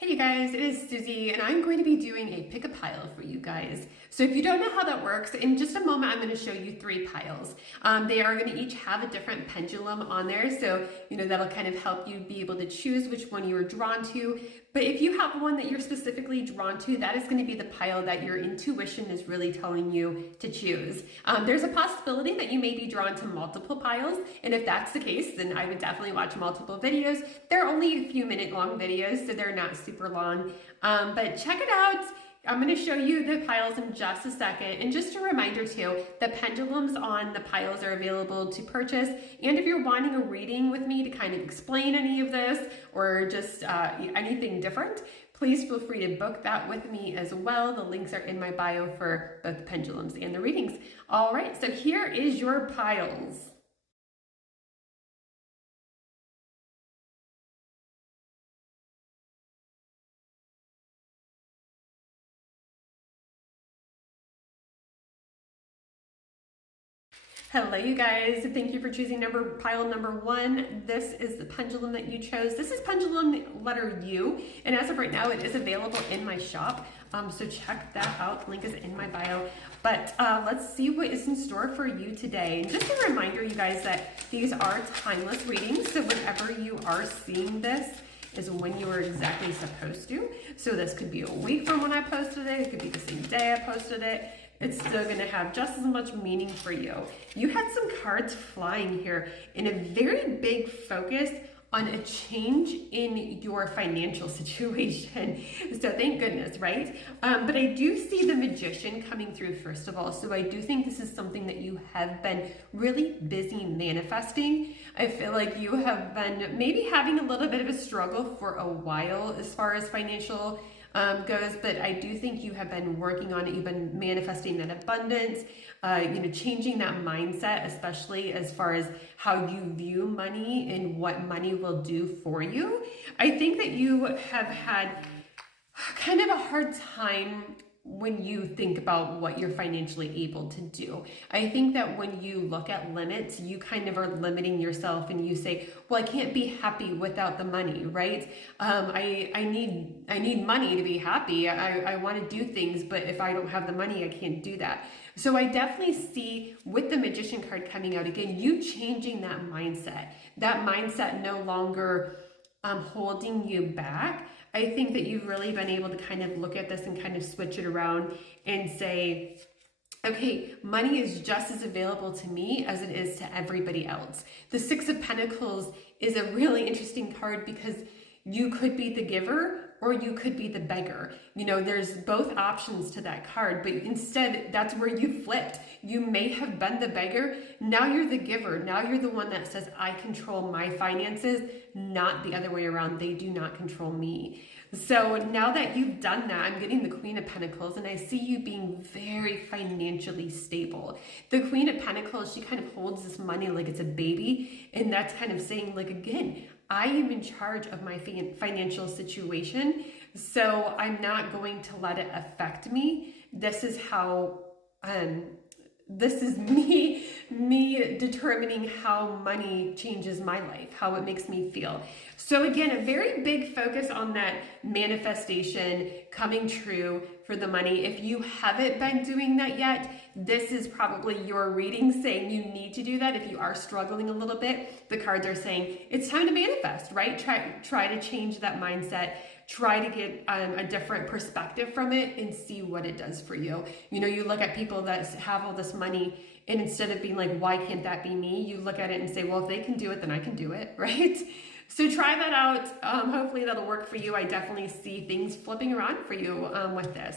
Hey you guys, it is Susie and I'm going to be doing a pick a pile for you guys. So if you don't know how that works, in just a moment I'm going to show you 3 piles. They are going to each have a different pendulum on there, so that'll kind of help you be able to choose which one you are drawn to. But if you have one that you're specifically drawn to, that is going to be the pile that your intuition is really telling you to choose. There's a possibility that you may be drawn to multiple piles, and if that's the case, then I would definitely watch multiple videos. They're only a few minute long videos, so they're not super long, but check it out. I'm going to show you the piles in just a second. And just a reminder too, the pendulums on the piles are available to purchase. And if you're wanting a reading with me to kind of explain any of this or just anything different, please feel free to book that with me as well. The links are in my bio for both the pendulums and the readings. All right, so here is your piles. Hello you guys, thank you for choosing pile number 1. This is the pendulum that you chose. This is pendulum letter U, and as of right now it is available in my shop, so check that out. Link is in my bio. But let's see what is in store for you today. And just a reminder, you guys, that these are timeless readings, so whenever you are seeing this is when you are exactly supposed to. So this could be a week from when I posted it, it could be the same day I posted it. It's still going to have just as much meaning for you. You had some cards flying here in a very big focus on a change in your financial situation. So thank goodness, right? But I do see the Magician coming through first of all. So I do think this is something that you have been really busy manifesting. I feel like you have been maybe having a little bit of a struggle for a while as far as financial goes, but I do think you have been working on it. You've been manifesting that abundance, changing that mindset, especially as far as how you view money and what money will do for you. I think that you have had kind of a hard time when you think about what you're financially able to do. I think that when you look at limits, you kind of are limiting yourself and you say, well, I can't be happy without the money, right? I need money to be happy. I want to do things, but if I don't have the money, I can't do that. So I definitely see with the Magician card coming out again, you changing that mindset no longer holding you back. I think that you've really been able to kind of look at this and kind of switch it around and say, okay, money is just as available to me as it is to everybody else. The 6 of Pentacles is a really interesting card because you could be the giver or you could be the beggar. There's both options to that card, but instead that's where you flipped. You may have been the beggar. Now you're the giver. Now you're the one that says, I control my finances, not the other way around. They do not control me. So now that you've done that, I'm getting the Queen of Pentacles and I see you being very financially stable. The Queen of Pentacles, she kind of holds this money like it's a baby. And that's kind of saying, like, again, I am in charge of my financial situation, so I'm not going to let it affect me. This is how, this is me determining how money changes my life, how it makes me feel. So again, a very big focus on that manifestation coming true for the money. If you haven't been doing that yet, this is probably your reading saying you need to do that. If you are struggling a little bit, the cards are saying it's time to manifest, right? Try to change that mindset. Try to get a different perspective from it and see what it does for you. You look at people that have all this money and instead of being like, why can't that be me? You look at it and say, well, if they can do it, then I can do it, right? So try that out. Hopefully that'll work for you. I definitely see things flipping around for you with this.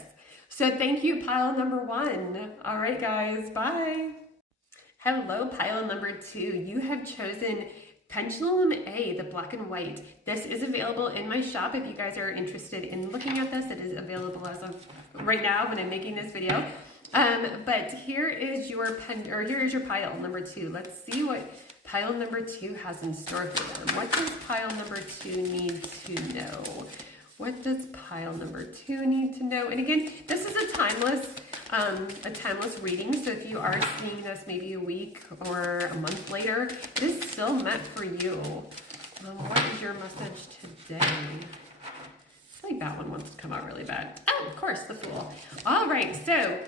So thank you, pile number 1. All right, guys, bye. Hello, pile number 2. You have chosen Pendulum A, the black and white. This is available in my shop if you guys are interested in looking at this. It is available as of right now when I'm making this video. But here is your pile number 2. Let's see what pile number 2 has in store for them. What does pile number 2 need to know? What does pile number 2 need to know? And again, this is a timeless reading. So if you are seeing this maybe a week or a month later, it is still meant for you. What is your message today? I feel like that one wants to come out really bad. Oh, of course, the Fool. All right, so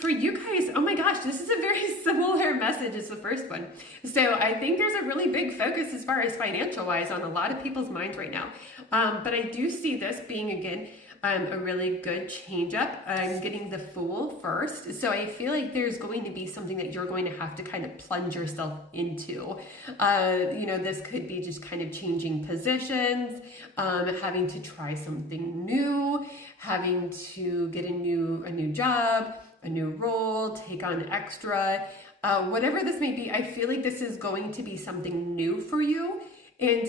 for you guys, oh my gosh, this is a very similar message as the first one. So I think there's a really big focus as far as financial wise on a lot of people's minds right now. But I do see this being, again, a really good change up. I'm getting the Fool first. So I feel like there's going to be something that you're going to have to kind of plunge yourself into. This could be just kind of changing positions, having to try something new, having to get a new job, a new role, take on extra, whatever this may be. I feel like this is going to be something new for you. And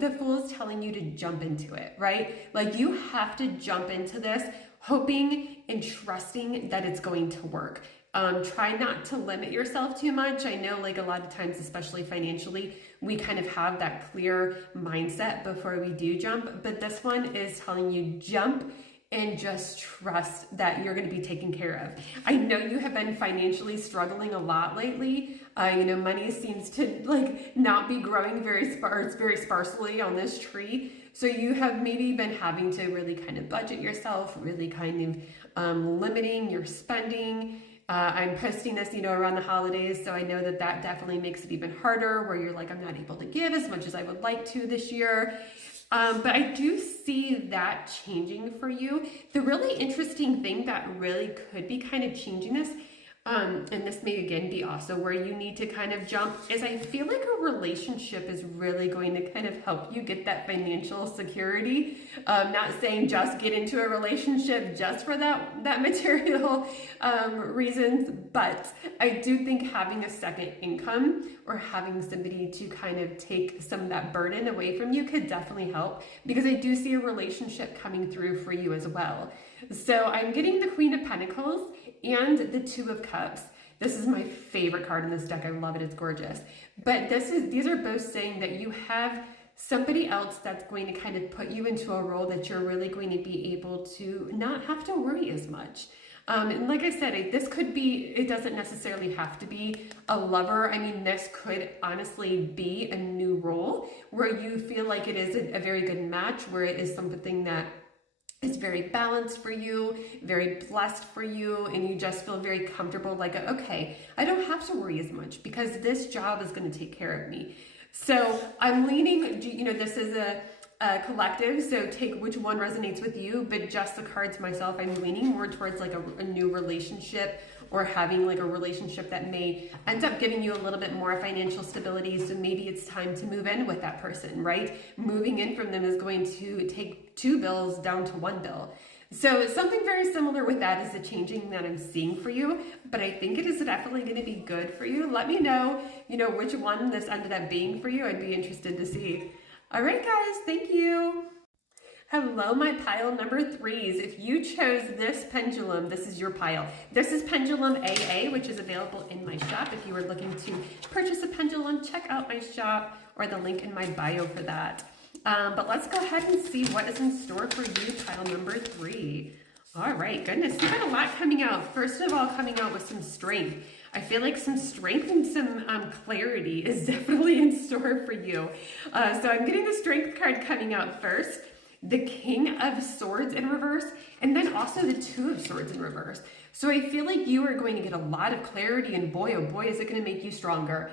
the Fool is telling you to jump into it, right? Like you have to jump into this, hoping and trusting that it's going to work. Try not to limit yourself too much. I know like a lot of times, especially financially, we kind of have that clear mindset before we do jump, but this one is telling you jump and just trust that you're going to be taken care of. I know you have been financially struggling a lot lately. Money seems to like not be growing very sparsely on this tree. So you have maybe been having to really kind of budget yourself, really kind of limiting your spending. I'm posting this, around the holidays. So I know that definitely makes it even harder where you're like, I'm not able to give as much as I would like to this year. But I do see that changing for you. The really interesting thing that really could be kind of changing this, and this may again be also where you need to kind of jump, is I feel like a relationship is really going to kind of help you get that financial security. Not saying just get into a relationship just for that material reasons, but I do think having a second income or having somebody to kind of take some of that burden away from you could definitely help, because I do see a relationship coming through for you as well. So I'm getting the Queen of Pentacles and the Two of Cups. This is my favorite card in this deck. I love it. It's gorgeous. But these are both saying that you have somebody else that's going to kind of put you into a role that you're really going to be able to not have to worry as much. And like I said, this could be, it doesn't necessarily have to be a lover. I mean, this could honestly be a new role where you feel like it is a very good match, where it is something that is very balanced for you, very blessed for you, and you just feel very comfortable, like, okay, I don't have to worry as much because this job is going to take care of me. So I'm leaning, this is a collective, so take which one resonates with you, but just the cards myself, I'm leaning more towards like a new relationship, or having like a relationship that may end up giving you a little bit more financial stability. So maybe it's time to move in with that person, right? Moving in from them is going to take 2 bills down to 1 bill. So something very similar with that is the changing that I'm seeing for you, but I think it is definitely going to be good for you. Let me know, which one this ended up being for you. I'd be interested to see. All right, guys, thank you. Hello, my pile number 3s. If you chose this pendulum, this is your pile. This is Pendulum AA, which is available in my shop. If you are looking to purchase a pendulum, check out my shop or the link in my bio for that. But let's go ahead and see what is in store for you, pile number 3. All right, goodness, you got a lot coming out. First of all, coming out with some strength. I feel like some strength and some clarity is definitely in store for you. So I'm getting the strength card coming out first, the King of Swords in reverse, and then also the Two of Swords in reverse. So I feel like you are going to get a lot of clarity, and boy, oh boy, is it going to make you stronger.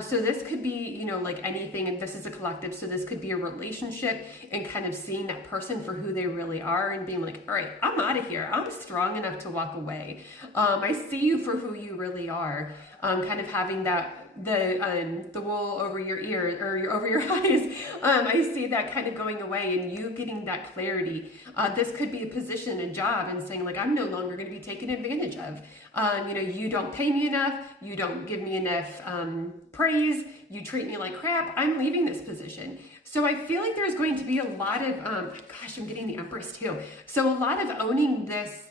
So this could be, like anything, and this is a collective, so this could be a relationship and kind of seeing that person for who they really are and being like, all right, I'm out of here. I'm strong enough to walk away. I see you for who you really are. Kind of having that, the wool over your ears or over your eyes. I see that kind of going away and you getting that clarity. This could be a position, a job, and saying like, I'm no longer going to be taken advantage of. You don't pay me enough. You don't give me enough praise. You treat me like crap. I'm leaving this position. So I feel like there's going to be a lot of, gosh, I'm getting the Empress too. So a lot of owning this,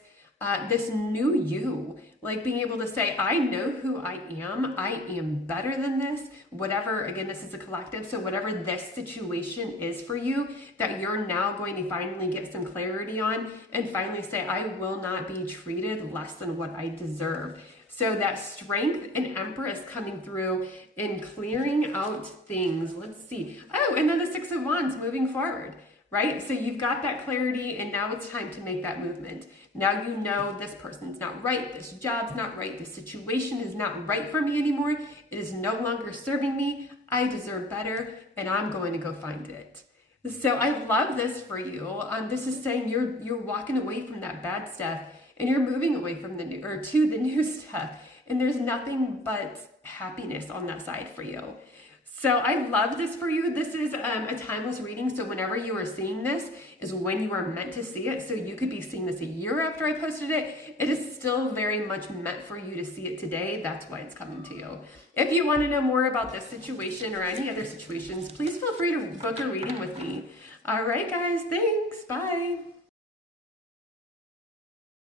this new you, like being able to say, I know who I am better than this, whatever, again, this is a collective, so whatever this situation is for you, that you're now going to finally get some clarity on and finally say, I will not be treated less than what I deserve. So that strength and Empress coming through in clearing out things. Let's see. Oh, and then the Six of Wands moving forward. right? So you've got that clarity, and now it's time to make that movement. Now you know this person's not right, this job's not right, this situation is not right for me anymore. It is no longer serving me. I deserve better, and I'm going to go find it. So I love this for you. This is saying you're walking away from that bad stuff, and you're moving away from the new, or to the new stuff. And there's nothing but happiness on that side for you. So I love this for you. This is a timeless reading. So whenever you are seeing this is when you are meant to see it. So you could be seeing this a year after I posted it. It is still very much meant for you to see it today. That's why it's coming to you. If you want to know more about this situation or any other situations, please feel free to book a reading with me. All right, guys. Thanks. Bye.